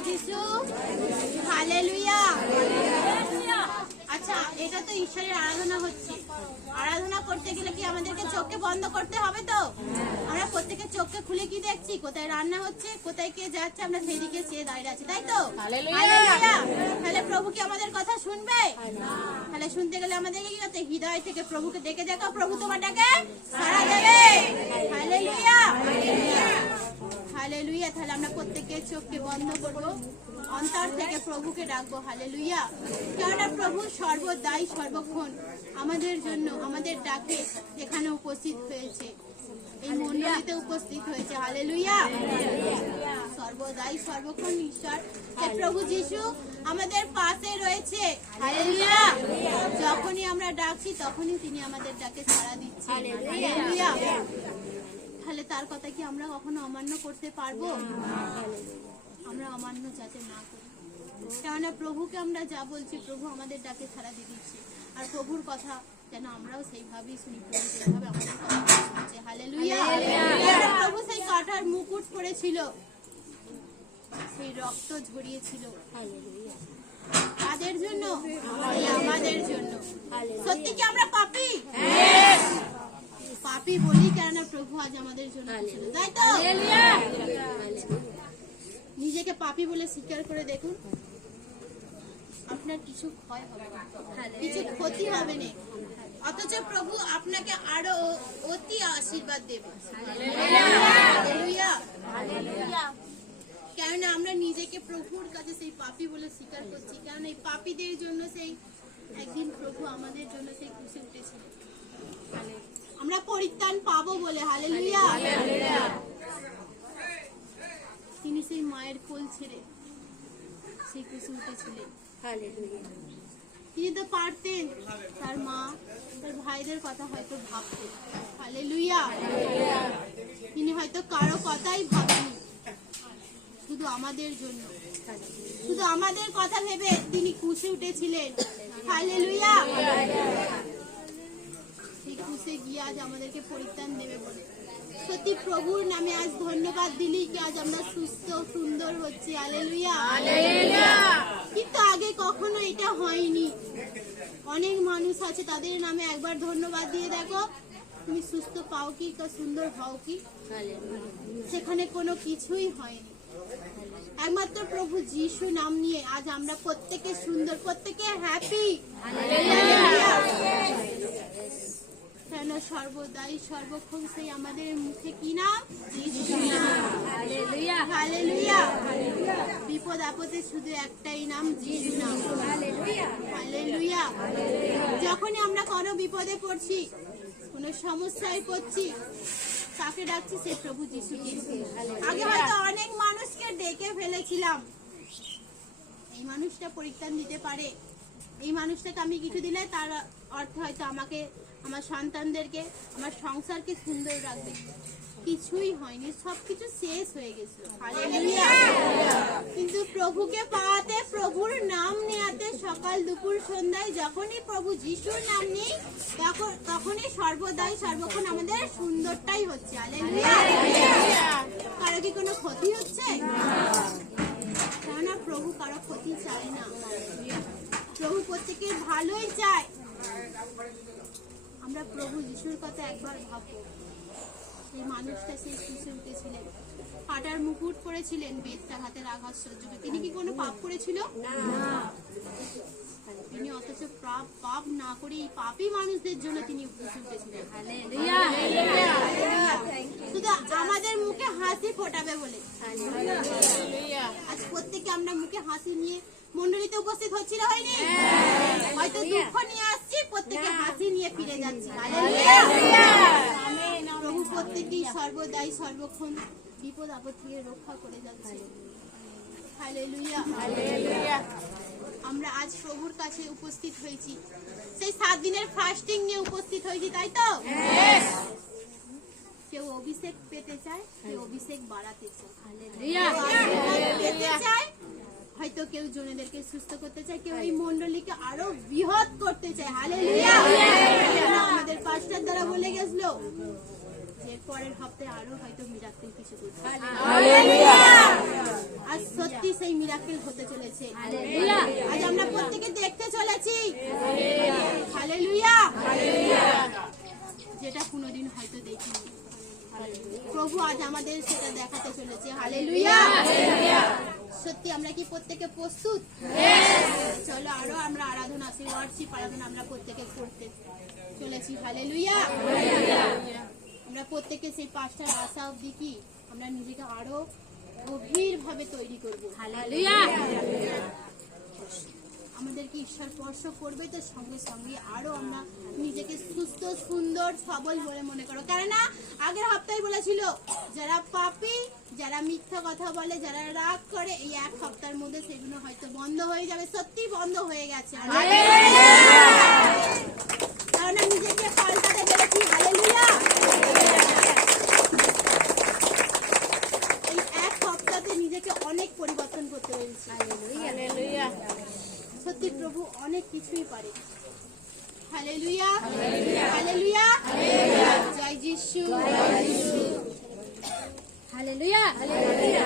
জয় যিশু, হালেলুয়া। আচ্ছা, এটা তো ঈশ্বরের আরাধনা হচ্ছে। আরাধনা করতে গেলে কি আমাদেরকে চোখকে বন্ধ করতে হবে? তো আমরা প্রত্যেকে চোখকে খুলে কি দেখছি? কোথায় রান্না হচ্ছে, কোথায় কে যাচ্ছে, আমরা সেই দিকে চেয়ে দাঁড়িয়ে আছি, তাই তো? হালেলুয়া। তাহলে প্রভু কি আমাদের কথা শুনবে? তাহলে শুনতে গেলে আমাদেরকে কি করতে? হৃদয় থেকে প্রভুকে ডেকে দেখো, প্রভু তোমার ডাকে সাড়া দেবে। Hallelujah, hallelujah. তাহলে আমরা প্রত্যেকে চোখকে বন্ধ করবো, অন্তর থেকে প্রভুকে ডাকবো। হালেলুয়া। কেননা প্রভু সর্বদাই সর্বক্ষণ আমাদের জন্য আমাদের ডাকে এখানে উপস্থিত হয়েছে, এই মণ্ডলীতে উপস্থিত হয়েছে। হালেলুয়া। সর্বদাই সর্বক্ষণ ঈশ্বর প্রভু যিশু আমাদের পাশে রয়েছে। হালেলুয়া। যখনই আমরা ডাকছি তখনই তিনি আমাদের ডাকে সাড়া দিচ্ছেন। হালেলুয়া। তাহলে তার কথা কি আমরা কখনো অমান্য করতে পারবো? আমরা অমান্য যাতে না করি, কেননা প্রভুকে আমরা যা বলছি প্রভু আমাদের ডাকে সাড়া দিয়ে দিচ্ছে। আর প্রভুর কথা যেন আমরাও সেইভাবেই শুনি, প্রভু যেভাবে আমাদের কথা শুনছে। হালেলুয়া। প্রভু সেই কাঁটার মুকুট পরেছিল, সেই রক্ত ঝরিয়েছিল তাদের জন্য, আমাদের জন্য। সত্যি কি আমরা পাপী? পাপী বলি কেননা প্রভু আজ আমাদের জন্য, তাই তো? নিজেকে পাপী বলে স্বীকার করে দেখুন, আপনার কিছু ক্ষয় হবে না, কিছু ক্ষতি হবে না, অথচ প্রভু আপনাকে আরো অতি আশীর্বাদ দেবে। কেননা আমরা নিজেকে প্রভুর কাছে সেই পাপী বলে স্বীকার করছি, কারণ এই পাপীদের জন্য সেই একদিন প্রভু আমাদের জন্য সেই ক্রুশে উঠেছিল, আমরা পরিত্রাণ পাবো বলে। হালেলুয়া। তিনি সেই মায়ের কোল ছেড়ে সেই ক্রুশে উঠেছিলেন। তিনি তো পারতেন তার মা তার ভাইদের কথা হয়তো ভাবতেন। হালেলুয়া। তিনি হয়তো কারো কথাই ভাবেনি, শুধু আমাদের জন্য, শুধু আমাদের কথা ভেবে তিনি ক্রুশে উঠেছিলেন। হালেলুয়া। সেই ক্রুশে গিয়ে আজ আমাদেরকে পরিত্রাণ দেবে বলে। সত্যি প্রভুর নামে আজ ধন্যবাদ দিলেই কি আজ আমরা সুস্থ সুন্দর হচ্ছে। হালেলুয়া। কিন্তু আগে কখনো এটা হয়নি। অনেক মানুষ আছে, তাদের নামে একবার ধন্যবাদ দিয়ে দেখো, তুমি সুস্থ পাও কি, সুন্দর হও কি? সেখানে কোনো কিছুই হয়নি। একমাত্র প্রভু যিশু নাম নিয়ে আজ আমরা প্রত্যেকে সুন্দর, প্রত্যেকে হ্যাপি। কেন সর্বদাই সর্বক্ষণ সেই আমাদের মুখে কি নাম? যিশু নাম। হালেলুয়া। বিপদ আপদে শুধু একটাই নাম, যিশু নাম। হালেলুয়া। যখনই আমরা কোনো বিপদে পড়ছি, কোনো সমস্যায় পড়ছি, তাকে ডাকছি সেই প্রভু যিশুকে। আগে হয়তো অনেক মানুষকে ডেকে ফেলেছিলাম, এই মানুষটা পরিত্রাণ দিতে পারে, এই মানুষটাকে আমি কিছু দিলে তার অর্থ হয়তো আমাকে, আমার সন্তানদেরকে, আমার সংসারকে সুন্দর রাখবে। কিছুই হয়নি, সবকিছু শেষ হয়ে গেছিল। হালেলুয়া। কিন্তু প্রভুকে পাওয়াতে, প্রভুর নাম নেওয়াতে, সকাল দুপুর সন্ধ্যায় যখনই প্রভু যিশুর নাম নেই, তখনই সর্বদাই সর্বক্ষণ আমাদের সুন্দরটাই হচ্ছে। হালেলুয়া। কারো কি কোনো ক্ষতি হচ্ছে? কেননা প্রভু কারো ক্ষতি চায় না, প্রভু প্রত্যেকের ভালোই চায়। আমরা প্রভু যিশুর কথা একবার ভাববো, সেই মানুষটা সেই ক্রুশে উঠেছিলেন, কাঁটার মুকুট পরেছিলেন, বেদটা হাতের আঘাত সহ্য করে। তিনি কি কোনো পাপ করেছিল? তিনি অথচ পাপ না করে এই পাপী মানুষদের জন্য তিনি ক্রুশে উঠেছিলেন। শুধু আমাদের মুখে হাসি ফোটাবে বলে। আজ প্রত্যেকে আমরা মুখে হাসি নিয়ে মন্ডলীতে উপস্থিত হচ্ছি না, হয়নি? হয়তো দুঃখ নিয়ে আসছি, প্রত্যেকে হাসি নিয়ে ফিরে যাচ্ছি। প্রভু প্রত্যেকেই সর্বদাই সর্বক্ষণ বিপদ আপদ থেকে রক্ষা করে যাচ্ছে। হালেলুয়া। আমরা আজ প্রভুর কাছে উপস্থিত হয়েছি, সেই 7 দিনের ফাস্টিং নিয়ে উপস্থিত হয়েছি, তাই তো? কেউ অভিষেক পেতে চায়, কেউ অভিষেক বাড়াতে চায়, পেতে চায়, হয়তো কেউ জনেদেরকে সুস্থ করতে চায়, কেউ এই মন্ডলীকে আরো বৃহৎ করতে চায়। হালেলুয়া। আমাদের পাস্টার দ্বারা বলে গেছিল, যে পরের সপ্তাহে আরো হয়তো মিরাকেল কিছু করবে। আজ সত্যি সেই মিরাকেল হতে চলেছে। আজ আমরা প্রত্যেকে দেখতে চলেছি হালেলুয়া, যেটা কোনোদিন হয়তো দেখিনি। প্রভু আজ আমাদের সেটা দেখাতে চলেছে। হালেলুয়া। সত্যি আমরা কি প্রত্যেকে প্রস্তুত? চলো আরো আমরা আরাধনা, সেই ওয়ার্শিপ আরাধনা আমরা প্রত্যেকে করতে চলেছি। হালেলুয়া। আমরা প্রত্যেকে সেই পাঁচটার আশা অবধি কি আমরা নিজেকে আরো গভীর ভাবে তৈরি করবো। হালেলুয়া। আমাদেরকে ঈশ্বর স্পর্শ করবে তো সঙ্গে সঙ্গে আরো আমরা নিজেকে সুস্থ, সুন্দর, সবল বলে মনে করো। কেননা আগের সপ্তাহে বলেছিল যারা পাপী, যারা মিথ্যা কথা বলে, যারা রাগ করে, এই এক সপ্তাহের মধ্যে সেগুলো হয়তো বন্ধ হয়ে যাবে। সত্যি বন্ধ হয়ে গেছে। কারণ নিজেকে পাল্টাতে পেরেছি। হালেলুয়া। এই এক সপ্তাহে নিজেকে অনেক পরিবর্তন করতে পেরেছি। হালেলুয়া। সত্যি প্রভু অনেক কিছুই পারে। হালেলুয়া, হালেলুয়া, জয় যিশু, হালেলুয়া, হালেলুয়া।